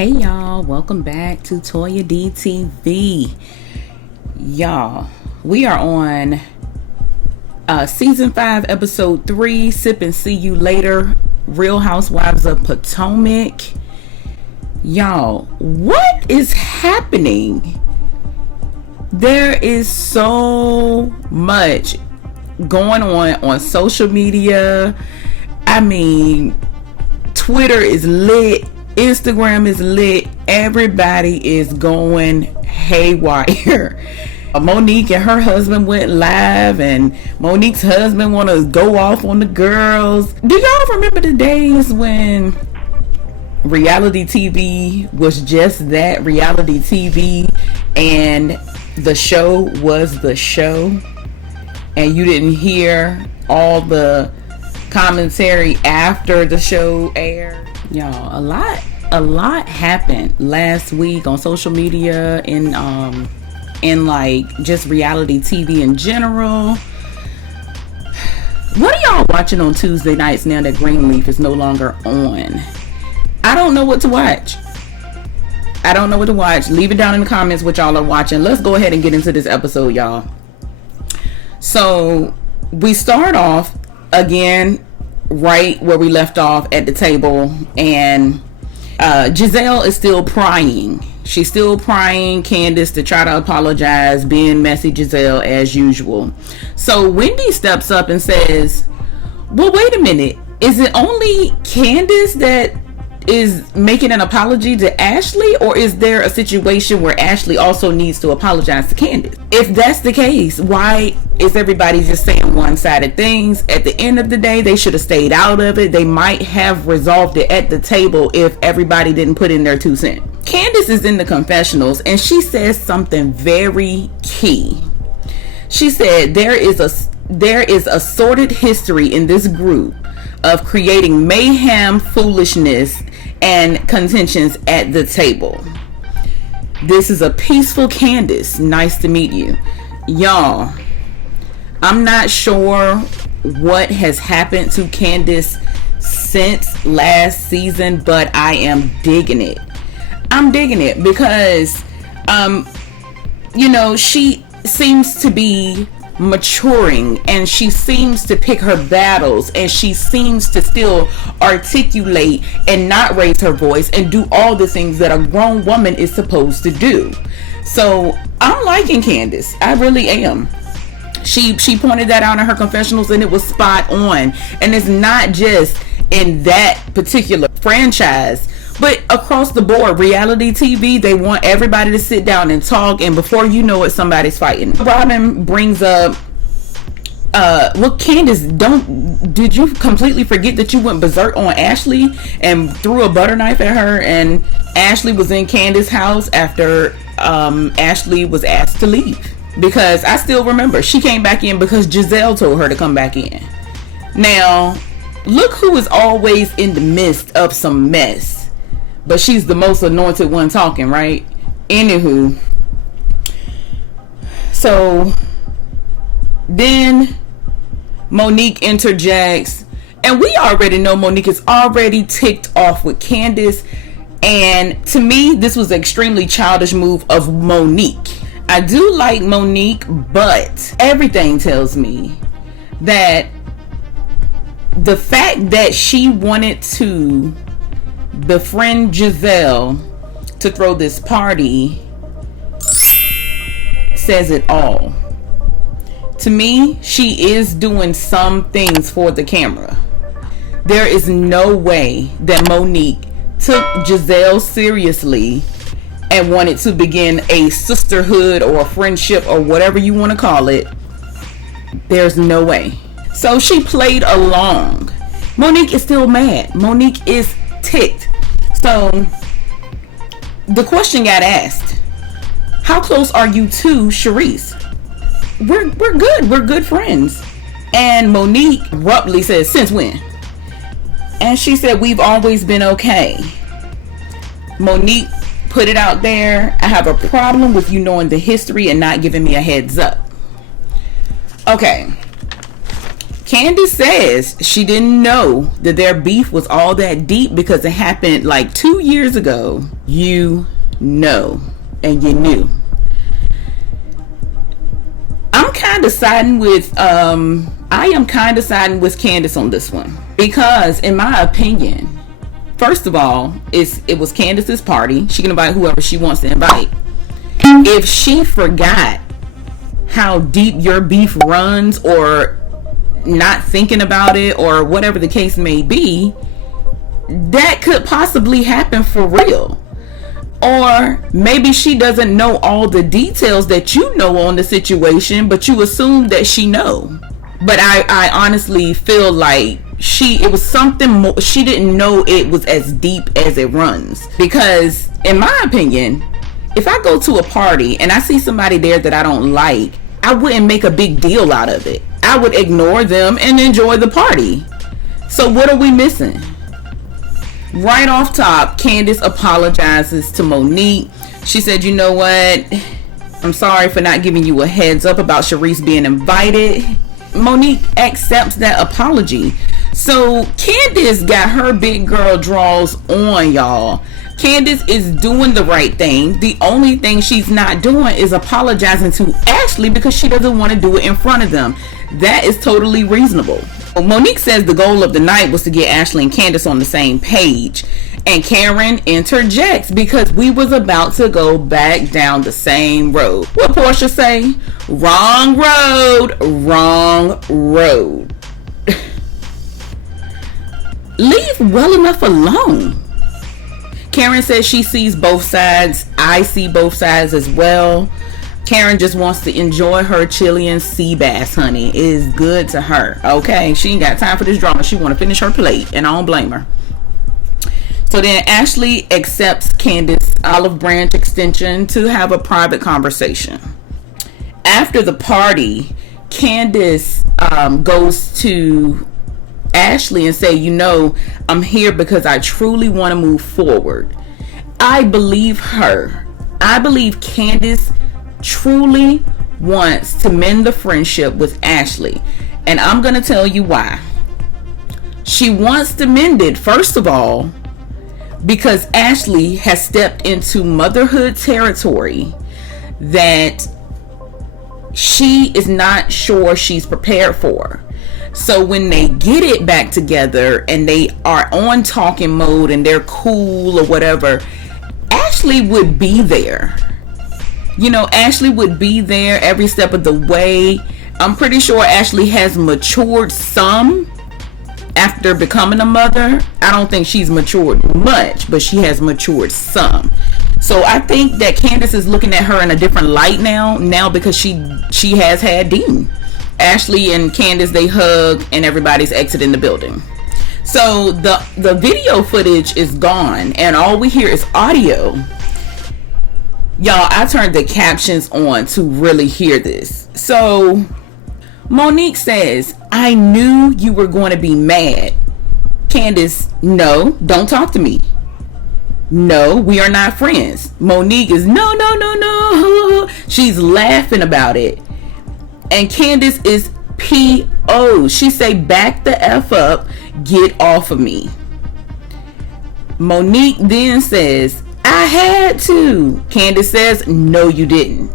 Hey y'all, welcome back to toya.dtv. Y'all, we are on season 5 episode 3, Sip and See You Later, Real Housewives of Potomac. Y'all, what is happening? There is so much going on social media. I mean, Twitter is lit, Instagram is lit, everybody is going haywire. Monique and her husband went live, and Monique's husband want to go off on the girls. Do y'all remember the days when reality TV was just that, reality TV, and the show was the show, and you didn't hear all the commentary after the show aired? Y'all, a lot happened last week on social media and like just reality TV in general. What are y'all watching on Tuesday nights now that Greenleaf is no longer on? I don't know what to watch. Leave it down in the comments what y'all are watching. Let's go ahead and get into this episode, y'all. So we start off again right where we left off at the table, and Gizelle is still prying. She's still prying Candiace to try to apologize, being messy Gizelle as usual. So Wendy steps up and says, well, wait a minute, is it only Candiace that is making an apology to Ashley, or is there a situation where Ashley also needs to apologize to Candiace? If that's the case, why is everybody just saying one-sided things? At the end of the day, they should have stayed out of it. They might have resolved it at the table if everybody didn't put in their 2 cents. Candiace is in the confessionals, and she says something very key. She said there is a sordid history in this group of creating mayhem, foolishness, and contentions at the table. This is a peaceful Candiace. Nice to meet you. Y'all, I'm not sure what has happened to Candiace since last season, but I am digging it. I'm digging it because, she seems to be maturing, and she seems to pick her battles, and she seems to still articulate and not raise her voice and do all the things that a grown woman is supposed to do. So I'm liking Candiace. I really am. She pointed that out in her confessionals, and it was spot on. And it's not just in that particular franchise, but across the board, reality TV, they want everybody to sit down and talk, and before you know it, somebody's fighting. Robin brings up, well, Candiace, did you completely forget that you went berserk on Ashley and threw a butter knife at her, and Ashley was in Candiace's house after Ashley was asked to leave? Because I still remember, she came back in because Gizelle told her to come back in. Now, look who is always in the midst of some mess. But she's the most anointed one talking, right? Anywho. So then Monique interjects. And we already know Monique is already ticked off with Candiace. And to me, this was an extremely childish move of Monique. I do like Monique, but everything tells me that the fact that she wanted to befriend Gizelle to throw this party says it all. To me, she is doing some things for the camera. There is no way that Monique took Gizelle seriously and wanted to begin a sisterhood or a friendship or whatever you want to call it. There's no way. So she played along. Monique is still mad. Monique is ticked. So the question got asked, how close are you to Charisse? We're good. We're good friends. And Monique abruptly says, since when? And she said, we've always been okay. Monique put it out there, I have a problem with you knowing the history and not giving me a heads up. Okay. Candiace says she didn't know that their beef was all that deep because it happened like 2 years ago. You know, and you knew. I'm kind of siding with Candiace on this one, because in my opinion, first of all, it was Candiace's party. She can invite whoever she wants to invite. If she forgot how deep your beef runs, or not thinking about it, or whatever the case may be, that could possibly happen for real. Or maybe she doesn't know all the details that you know on the situation, but you assume that she know. But I honestly feel like it was something more. She didn't know it was as deep as it runs. Because in my opinion, if I go to a party and I see somebody there that I don't like, I wouldn't make a big deal out of it. I would ignore them and enjoy the party. So what are we missing? Right off top, Candiace apologizes to Monique. She said, you know what? I'm sorry for not giving you a heads up about Charisse being invited. Monique accepts that apology. So Candiace got her big girl draws on, y'all. Candiace is doing the right thing. The only thing she's not doing is apologizing to Ashley because she doesn't want to do it in front of them. That is totally reasonable. Monique says the goal of the night was to get Ashley and Candiace on the same page. And Karen interjects because we was about to go back down the same road. What Portia say? Wrong road, wrong road. Leave well enough alone. Karen says she sees both sides. I see both sides as well. Karen just wants to enjoy her Chilean sea bass, honey. It is good to her. Okay, she ain't got time for this drama. She want to finish her plate, and I don't blame her. So then Ashley accepts Candiace's olive branch extension to have a private conversation. After the party, Candiace goes to Ashley and say, you know, I'm here because I truly want to move forward. I believe her. I believe Candiace truly wants to mend the friendship with Ashley, and I'm gonna tell you why. She wants to mend it, first of all, because Ashley has stepped into motherhood territory that she is not sure she's prepared for. So when they get it back together and they are on talking mode and they're cool or whatever, Ashley would be there. You know, Ashley would be there every step of the way. I'm pretty sure Ashley has matured some after becoming a mother. I don't think she's matured much, but she has matured some. So I think that Candiace is looking at her in a different light now because she has had Dean. Ashley and Candiace, they hug and everybody's exiting the building. So the video footage is gone and all we hear is audio. Y'all, I turned the captions on to really hear this. So Monique says, I knew you were going to be mad. Candiace, no, don't talk to me. No, we are not friends. Monique is no. She's laughing about it. And Candiace is P.O. She say, back the F up, get off of me. Monique then says, I had to. Candiace says, no, you didn't.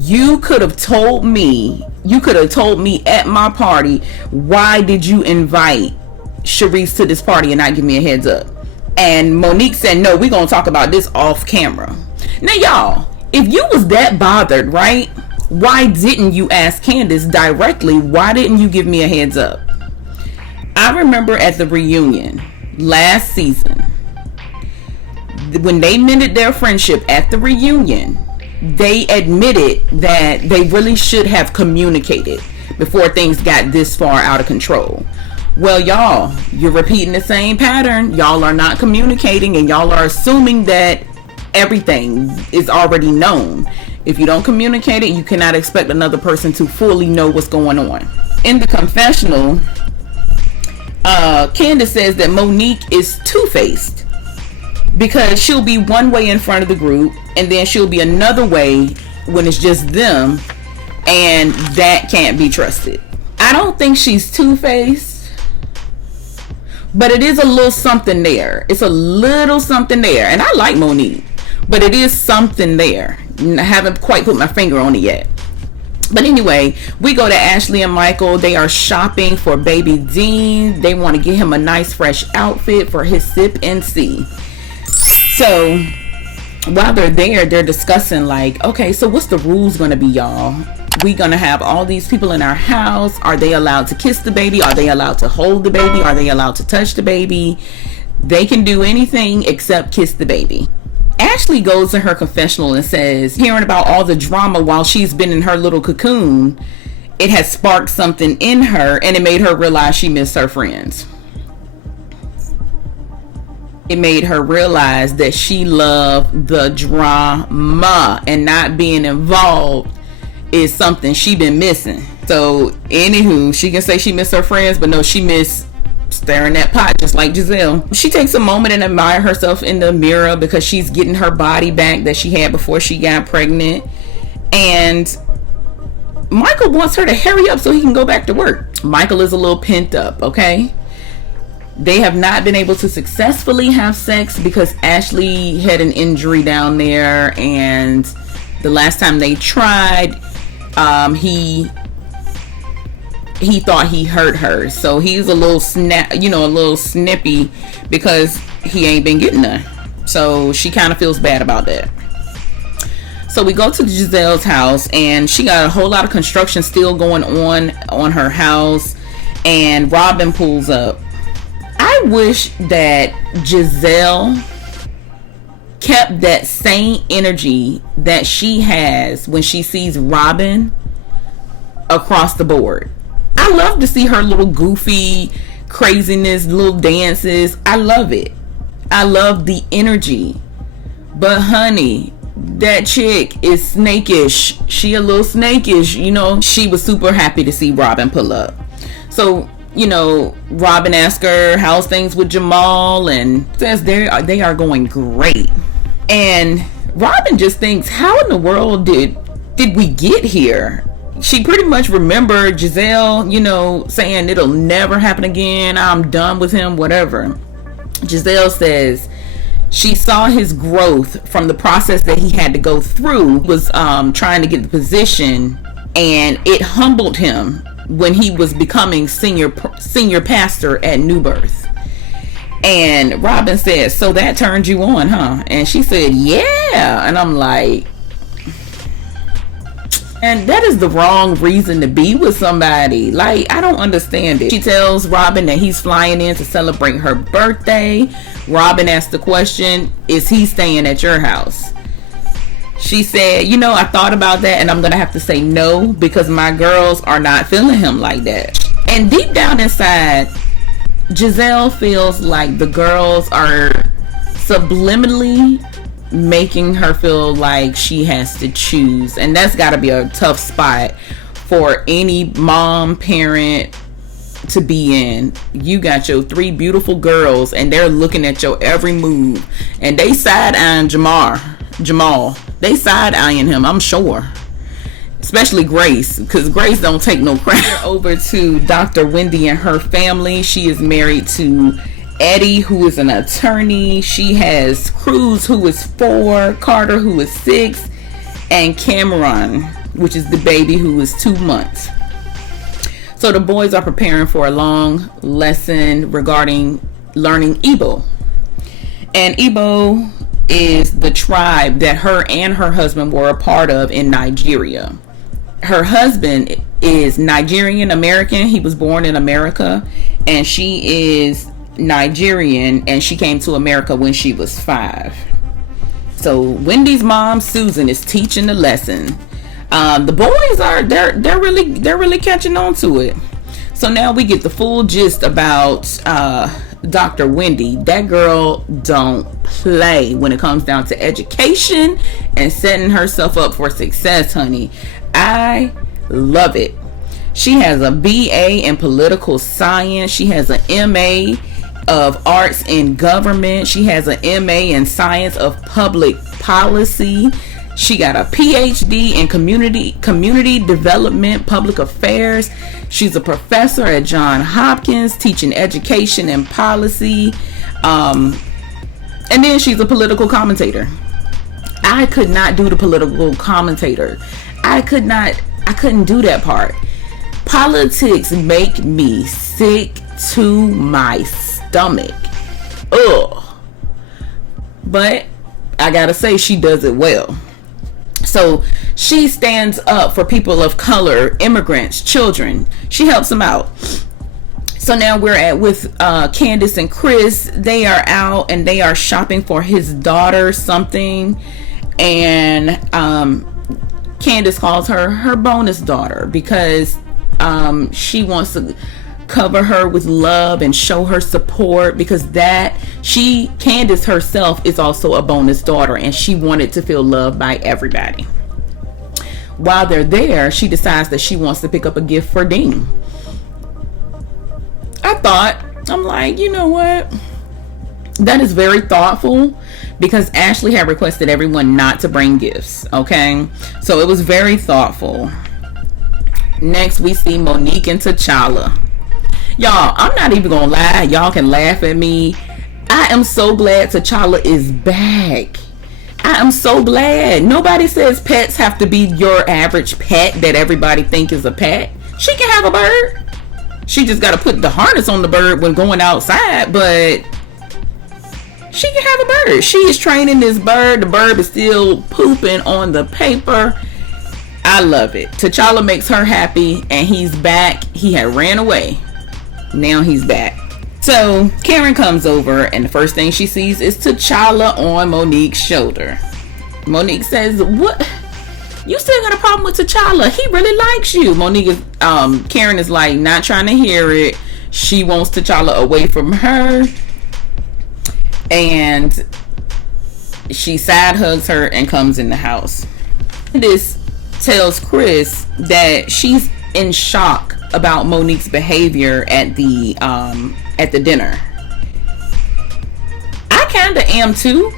You could have told me at my party, why did you invite Charisse to this party and not give me a heads up? And Monique said, no, we're going to talk about this off camera. Now, y'all, if you was that bothered, right? Why didn't you ask Candiace directly? Why didn't you give me a heads up? I remember at the reunion last season, when they mended their friendship at the reunion, they admitted that they really should have communicated before things got this far out of control. Well, y'all, you're repeating the same pattern. Y'all are not communicating and y'all are assuming that everything is already known. If you don't communicate it, you cannot expect another person to fully know what's going on. In the confessional, Candiace says that Monique is two-faced because she'll be one way in front of the group and then she'll be another way when it's just them, and that can't be trusted. I don't think she's two-faced, but it is a little something there. It's a little something there. And I like Monique, but it is something there. I haven't quite put my finger on it yet. But anyway, we go to Ashley and Michael. They are shopping for baby Dean. They want to get him a nice fresh outfit for his sip and see. So while they're there, they're discussing like, okay, so what's the rules going to be, y'all? We going to have all these people in our house. Are they allowed to kiss the baby? Are they allowed to hold the baby? Are they allowed to touch the baby? They can do anything except kiss the baby. Ashley goes to her confessional and says, hearing about all the drama while she's been in her little cocoon, it has sparked something in her, and it made her realize she missed her friends. It made her realize that she loved the drama, and not being involved is something she been missing. So anywho, she can say she missed her friends, but no, she missed stirring that pot, just like Gizelle. She takes a moment and admire herself in the mirror because she's getting her body back that she had before she got pregnant. And Michael wants her to hurry up so he can go back to work. Michael is a little pent up, okay? They have not been able to successfully have sex because Ashley had an injury down there, and the last time they tried, he thought he hurt her, so he's a little a little snippy because he ain't been getting none. So she kind of feels bad about that. So we go to Giselle's house, and she got a whole lot of construction still going on her house, and Robin pulls up. I wish that Gizelle kept that same energy that she has when she sees Robin across the board. I love to see her little goofy craziness, little dances. I love it. I love the energy. But honey, that chick is snakish. She a little snakish, you know. She was super happy to see Robin pull up. So, you know, Robin asked her how's things with Jamal, and says they are going great. And Robin just thinks, how in the world did we get here? She pretty much remembered Gizelle, you know, saying it'll never happen again. I'm done with him, whatever. Gizelle says she saw his growth from the process that he had to go through. He was trying to get the position, and it humbled him when he was becoming senior pastor at New Birth. And Robin said, so that turned you on, huh? And she said, yeah. And I'm like, and that is the wrong reason to be with somebody. Like, I don't understand it. She tells Robin that he's flying in to celebrate her birthday. Robin asked the question, is he staying at your house? She said, you know, I thought about that, and I'm going to have to say no because my girls are not feeling him like that. And deep down inside, Gizelle feels like the girls are subliminally making her feel like she has to choose, and that's got to be a tough spot for any mom, parent to be in. You got your 3 beautiful girls, and they're looking at your every move, and they side-eyeing Jamal. They side-eyeing him, I'm sure. Especially Grace, because Grace don't take no crap. Over to Dr. Wendy and her family. She is married to Eddie, who is an attorney. She has Cruz, who is 4, Carter, who is 6, and Cameron, which is the baby, who is 2 months. So the boys are preparing for a long lesson regarding learning Igbo. And Igbo is the tribe that her and her husband were a part of in Nigeria. Her husband is Nigerian American. He was born in America, and she is Nigerian, and she came to America when she was 5. So Wendy's mom, Susan, is teaching the lesson. The boys are they're really catching on to it. So now we get the full gist about Dr. Wendy. That girl don't play when it comes down to education and setting herself up for success, honey. I love it. She has a BA in political science. She has an MA of arts in government. She has an MA in science of public policy. She got a PhD in community development, public affairs. She's a professor at Johns Hopkins, teaching education and policy. And then she's a political commentator. I could not do the political commentator. I couldn't do that part. Politics make me sick to my stomach. Ugh. But I gotta say, she does it well. So she stands up for people of color, immigrants, children. She helps them out. So now we're with Candiace and Chris. They are out and they are shopping for his daughter something. And Candiace calls her bonus daughter because she wants to cover her with love and show her support, because Candiace herself is also a bonus daughter and she wanted to feel loved by everybody. While they're there, she decides that she wants to pick up a gift for Dean. I'm like, you know what? That is very thoughtful, because Ashley had requested everyone not to bring gifts. Okay, so it was very thoughtful. Next, we see Monique and T'Challa. Y'all, I'm not even gonna lie. Y'all can laugh at me. I am so glad T'Challa is back. I am so glad. Nobody says pets have to be your average pet that everybody think is a pet. She can have a bird. She just got to put the harness on the bird when going outside, but she can have a bird. She is training this bird. The bird is still pooping on the paper. I love it. T'Challa makes her happy, and he's back. He had ran away. Now he's back. So Karen comes over, and the first thing she sees is T'Challa on Monique's shoulder. Monique says, "What? You still got a problem with T'Challa? He really likes you." Karen is like, not trying to hear it. She wants T'Challa away from her, and she side hugs her and comes in the house. This tells Chris that she's in shock about Monique's behavior at the dinner. I kind of am too,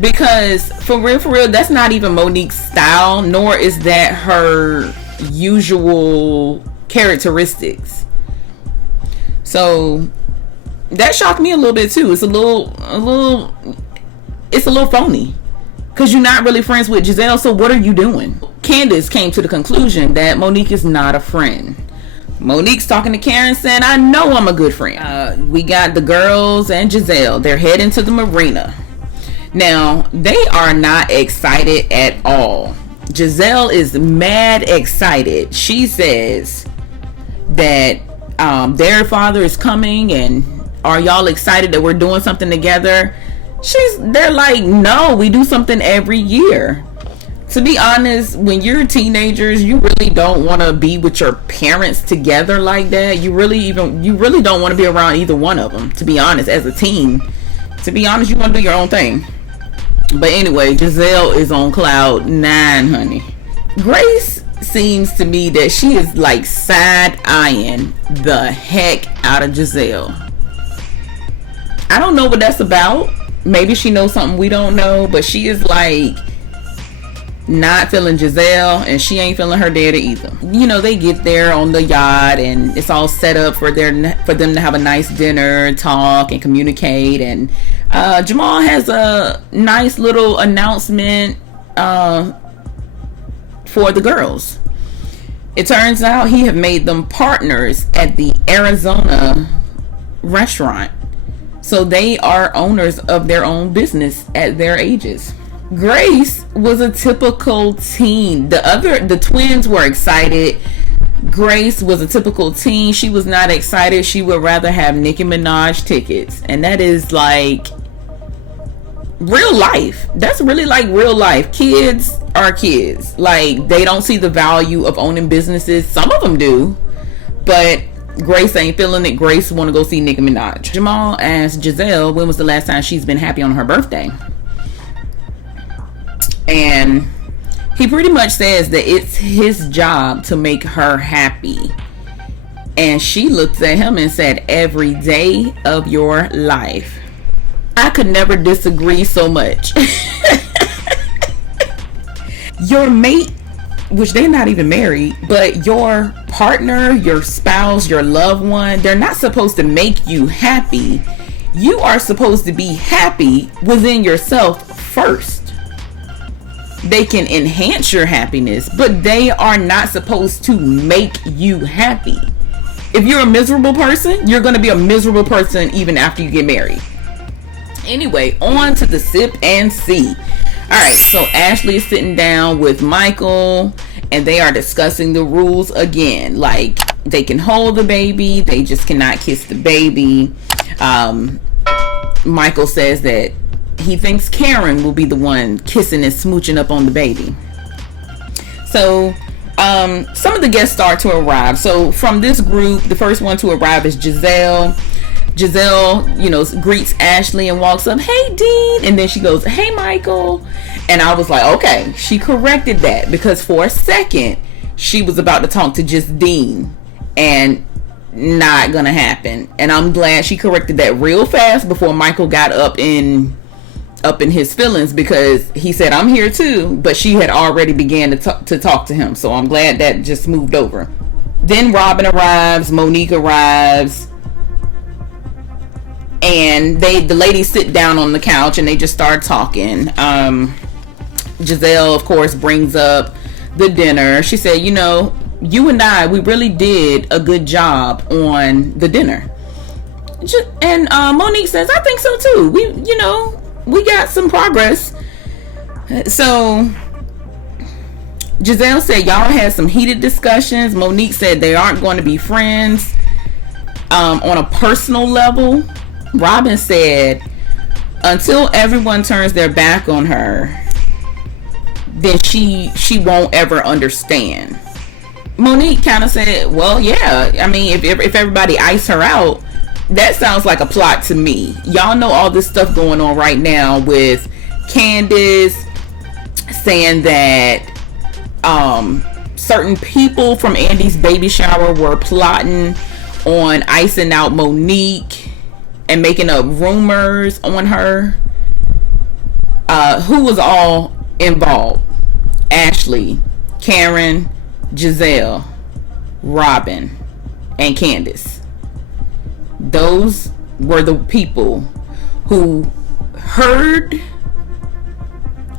because for real, that's not even Monique's style, nor is that her usual characteristics. So that shocked me a little bit too. It's a little phony, because you're not really friends with Gizelle, so what are you doing? Candiace came to the conclusion that Monique is not a friend. Monique's talking to Karen saying, "I know I'm a good friend." We got the girls and Gizelle. They're heading to the marina. Now, they are not excited at all. Gizelle is mad excited. She says that their father is coming, and are y'all excited that we're doing something together? They're like, no, we do something every year. To be honest, when you're teenagers, you really don't want to be with your parents together like that. You really don't want to be around either one of them, to be honest. As a teen, to be honest, you want to do your own thing. But anyway, Gizelle is on cloud 9, honey. Grace seems to me that she is like side-eyeing the heck out of Gizelle. I don't know what that's about. Maybe she knows something we don't know, but she is like not feeling Gizelle, and she ain't feeling her daddy either. You know, they get there on the yacht, and it's all set up for them to have a nice dinner, talk, and communicate. And Jamal has a nice little announcement for the girls. It turns out he have made them partners at the Arizona restaurant, so they are owners of their own business at their ages. Grace was a typical teen. The twins were excited. Grace was a typical teen. She was not excited. She would rather have Nicki Minaj tickets. And that is like real life. That's really like real life. Kids are kids. Like, they don't see the value of owning businesses. Some of them do, but Grace ain't feeling it. Grace want to go see Nicki Minaj. Jamal asked Gizelle when was the last time she's been happy on her birthday. And he pretty much says that it's his job to make her happy. And she looked at him and said, "Every day of your life." I could never disagree so much. your mate, which they're not even married, but your partner, your spouse, your loved one, they're not supposed to make you happy. You are supposed to be happy within yourself first. They can enhance your happiness, but they are not supposed to make you happy. If you're a miserable person, you're going to be a miserable person even after you get married. Anyway, on to the sip and see. Alright, so Ashley is sitting down with Michael and they are discussing the rules again. Like, they can hold the baby, they just cannot kiss the baby. Michael says that he thinks Karen will be the one kissing and smooching up on the baby. So, some of the guests start to arrive. So, from this group, the first one to arrive is Gizelle. Gizelle, greets Ashley and walks up, "Hey, Dean," and then she goes, "Hey, Michael." And I was like, okay, she corrected that, because for a second she was about to talk to just Dean, and not gonna happen. And I'm glad she corrected that real fast before Michael got up in his feelings, because he said, "I'm here too," but she had already began to talk to him. So I'm glad that just moved over. Then Robin arrives, Monique arrives, and the ladies sit down on the couch and they just start talking. Gizelle, of course, brings up the dinner. She said, "You and I, we really did a good job on the dinner." And Monique says, "I think so too. We got some progress." So Gizelle said, "Y'all had some heated discussions." Monique said they aren't going to be friends on a personal level. Robin said, "Until everyone turns their back on her, then she won't ever understand." Monique kind of said, "Well, yeah, I mean, if everybody iced her out, that sounds like a plot to me. Y'all know all this stuff going on right now with Candiace saying that certain people from Andy's baby shower were plotting on icing out Monique and making up rumors on her." Who was all involved? Ashley, Karen, Gizelle, Robin, and Candiace. Those were the people who heard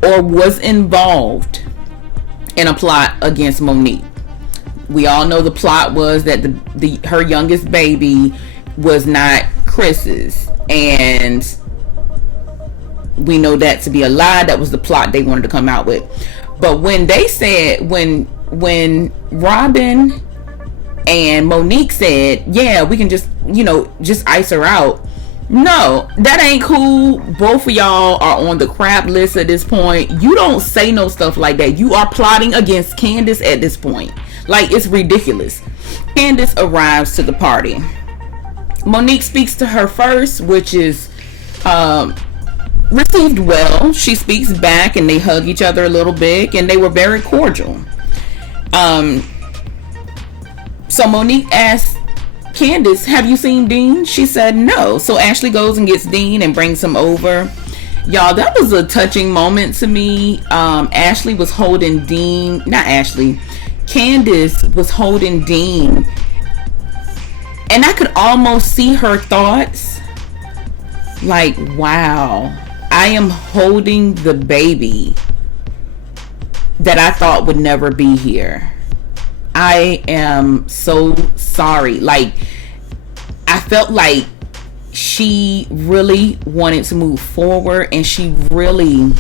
or was involved in a plot against Monique. We all know the plot was that her youngest baby was not Chris's, and we know that to be a lie. That was the plot they wanted to come out with. But when they said, when Robin and Monique said, "Yeah, we can just ice her out," no, that ain't cool. Both of y'all are on the crap list at this point. You don't say no stuff like that. You are plotting against Candiace at this point. Like, it's ridiculous. Candiace arrives to the party. Monique speaks to her first, which is received well. She speaks back and they hug each other a little bit, and they were very cordial. So Monique asked Candiace, "Have you seen Dean?" She said no. So Ashley goes and gets Dean and brings him over. Y'all, that was a touching moment to me. Ashley was holding Dean, not Ashley, Candiace was holding Dean, and I could almost see her thoughts. Like, wow, I am holding the baby that I thought would never be here. I am so sorry. Like, I felt like she really wanted to move forward, and she really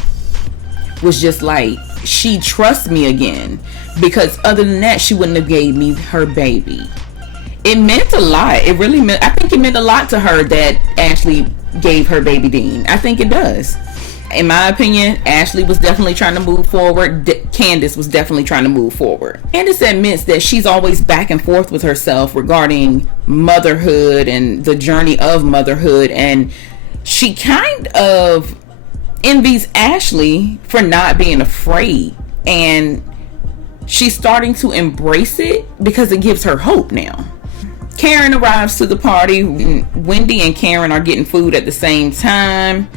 was just like, she trusts me again, because other than that, she wouldn't have gave me her baby. It meant a lot. It really meant, I think it meant a lot to her that Ashley gave her baby Dean. I think it does. In my opinion, Ashley was definitely trying to move forward. Candiace was definitely trying to move forward. Candiace admits that she's always back and forth with herself regarding motherhood and the journey of motherhood, and she kind of envies Ashley for not being afraid, and she's starting to embrace it because it gives her hope now. Karen arrives to the party. Wendy and Karen are getting food at the same time.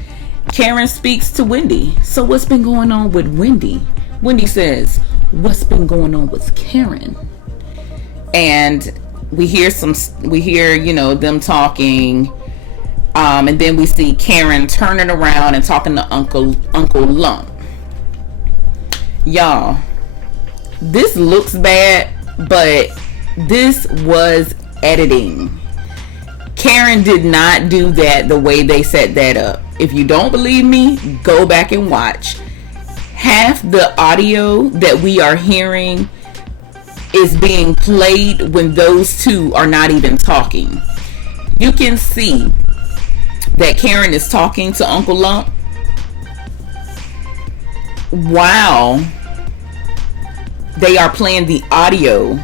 Karen speaks to Wendy. "So what's been going on with Wendy? Wendy says, what's been going on with Karen? And we hear them talking, and then we see Karen turning around and talking to Uncle Lump. Y'all, this looks bad, but this was editing. Karen did not do that the way they set that up. If you don't believe me, go back and watch. Half the audio that we are hearing is being played when those two are not even talking. You can see that Karen is talking to Uncle Lump while they are playing the audio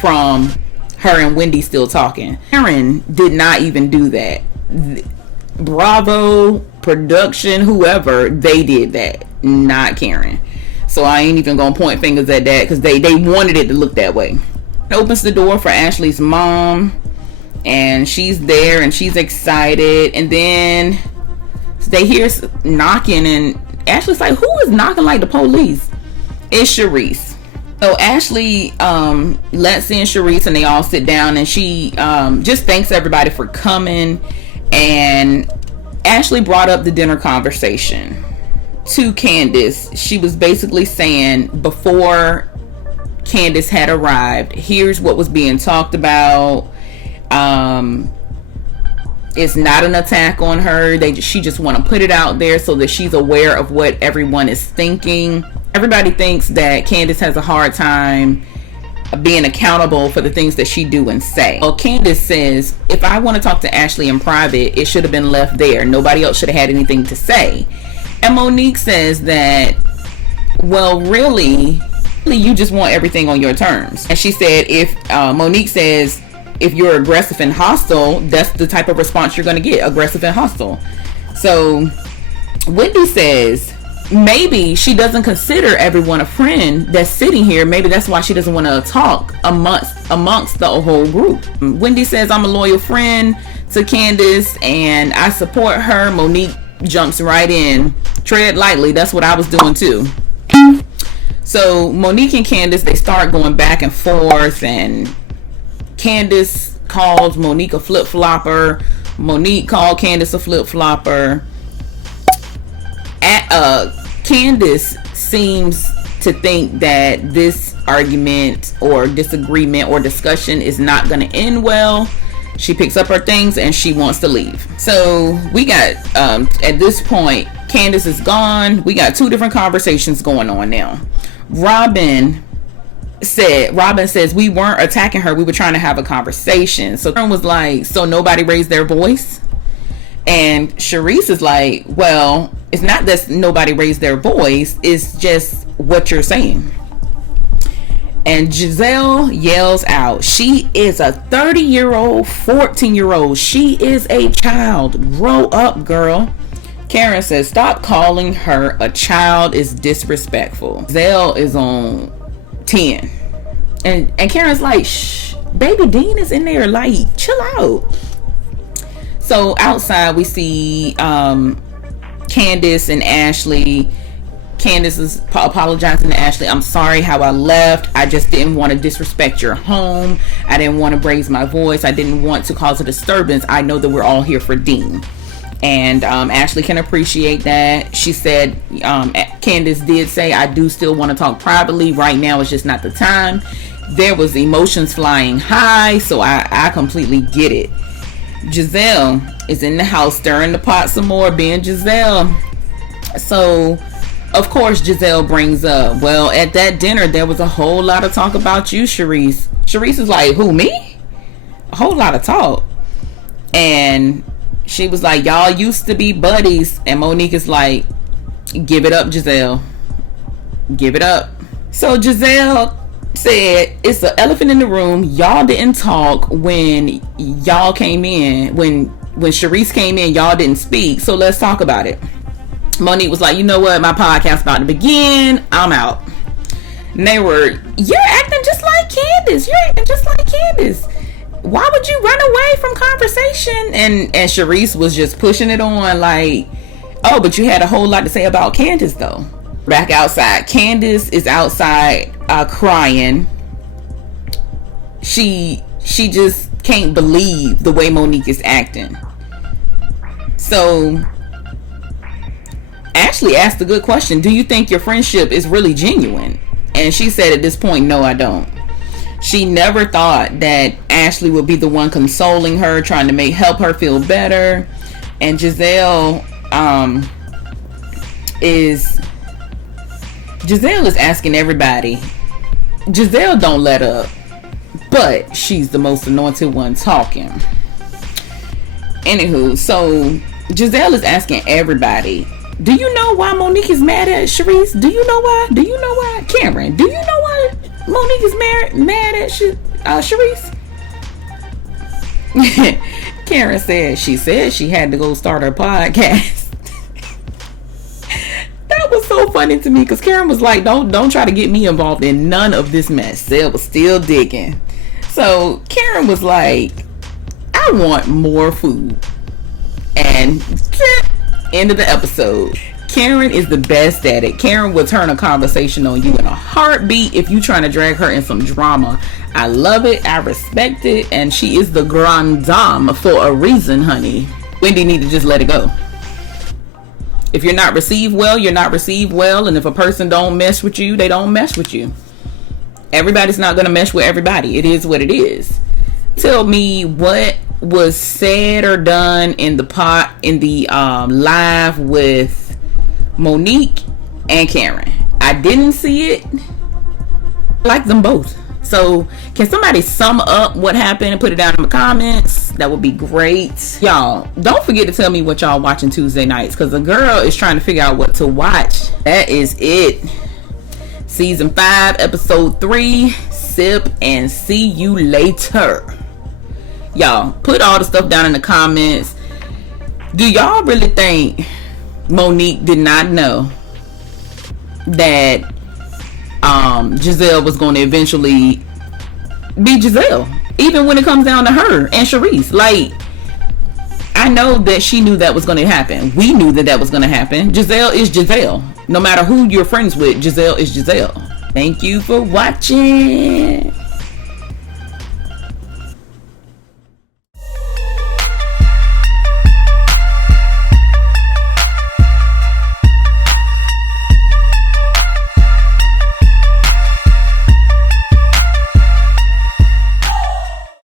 from her and Wendy still talking. Karen did not even do that. Bravo, production, whoever, they did that, not Karen. So I ain't even gonna point fingers at that, because they wanted it to look that way. It opens the door for Ashley's mom, and she's there and she's excited, and then they hear knocking, and Ashley's like, who is knocking like the police? It's Charisse. So Ashley lets in Charisse, and they all sit down, and she just thanks everybody for coming. And Ashley brought up the dinner conversation to Candiace. She was basically saying, before Candiace had arrived, here's what was being talked about. It's not an attack on her. She just want to put it out there so that she's aware of what everyone is thinking. Everybody thinks that Candiace has a hard time being accountable for the things that she do and say. Well, Candiace says, if I want to talk to Ashley in private, it should have been left there. Nobody else should have had anything to say. And Monique says that, well, really, you just want everything on your terms. And she said, Monique says, if you're aggressive and hostile, that's the type of response you're going to get, aggressive and hostile. So Wendy says, maybe she doesn't consider everyone a friend that's sitting here. Maybe that's why she doesn't want to talk amongst the whole group. Wendy says, I'm a loyal friend to Candiace and I support her. Monique jumps right in. Tread lightly. That's what I was doing too. So Monique and Candiace, they start going back and forth, and Candiace called Monique a flip-flopper. Monique called Candiace a flip-flopper. Candiace seems to think that this argument or disagreement or discussion is not going to end well. She picks up her things and she wants to leave. So we got, at this point, Candiace is gone. We got two different conversations going on now. Robin says, we weren't attacking her. We were trying to have a conversation. So Karen was like, so nobody raised their voice? And Charisse is like, well, it's not that nobody raised their voice. It's just what you're saying. And Gizelle yells out, she is a 30-year-old, 14-year-old. She is a child. Grow up, girl. Karen says, stop calling her a child. Is disrespectful. Gizelle is on 10. And Karen's like, shh, baby Dean is in there. Like, chill out. So outside we see Candiace and Ashley. Candiace is apologizing to Ashley. I'm sorry how I left. I just didn't want to disrespect your home. I didn't want to raise my voice. I didn't want to cause a disturbance. I know that we're all here for Dean. And Ashley can appreciate that. She said, Candiace did say, I do still want to talk privately. Right now it's just not the time. There was emotions flying high, so I completely get it. Gizelle is in the house stirring the pot some more, being Gizelle. So of course Gizelle brings up, well, at that dinner there was a whole lot of talk about you, Charisse. Charisse is like, who, me? A whole lot of talk. And she was like, y'all used to be buddies. And Monique is like, give it up, Gizelle. Give it up. So Gizelle said, it's an elephant in the room. Y'all didn't talk when y'all came in. When Charisse came in, y'all didn't speak. So let's talk about it. Monique was like, you know what? My podcast's about to begin. I'm out. And they were, you're acting just like Candiace. You're acting just like Candiace. Why would you run away from conversation? And Charisse was just pushing it on like, oh, but you had a whole lot to say about Candiace though. Back outside, Candiace is outside crying. She just can't believe the way Monique is acting. So Ashley asked a good question. Do you think your friendship is really genuine? And she said at this point, no, I don't. She never thought that Ashley would be the one consoling her, trying to help her feel better. And Gizelle is asking everybody. Gizelle don't let up, but she's the most anointed one talking. Anywho, so Gizelle is asking everybody, do you know why Monique is mad at Charisse? Do you know why? Do you know why? Cameron, do you know why Monique is mad at Charisse? Karen said she had to go start her podcast. That was so funny to me because Karen was like, don't try to get me involved in none of this mess. Sel was still digging. So Karen was like, I want more food. And end of the episode. Karen is the best at it. Karen will turn a conversation on you in a heartbeat if you trying to drag her in some drama. I love it. I respect it. And she is the grande dame for a reason, honey. Wendy need to just let it go. If you're not received well, you're not received well. And if a person don't mess with you, they don't mess with you. Everybody's not going to mess with everybody. It is what it is. Tell me what was said or done in the live with Monique and Karen. I didn't see it. I like them both. So can somebody sum up what happened and put it down in the comments? That would be great. Y'all, don't forget to tell me what y'all watching Tuesday nights, because the girl is trying to figure out what to watch. That is it. Season 5, episode 3. Sip and see you later. Y'all, put all the stuff down in the comments. Do y'all really think Monique did not know that Gizelle was going to eventually be Gizelle, even when it comes down to her and Charisse? Like, I know that she knew that was going to happen. We knew that was going to happen. Gizelle is Gizelle. No matter who you're friends with, Gizelle is Gizelle. Thank you for watching.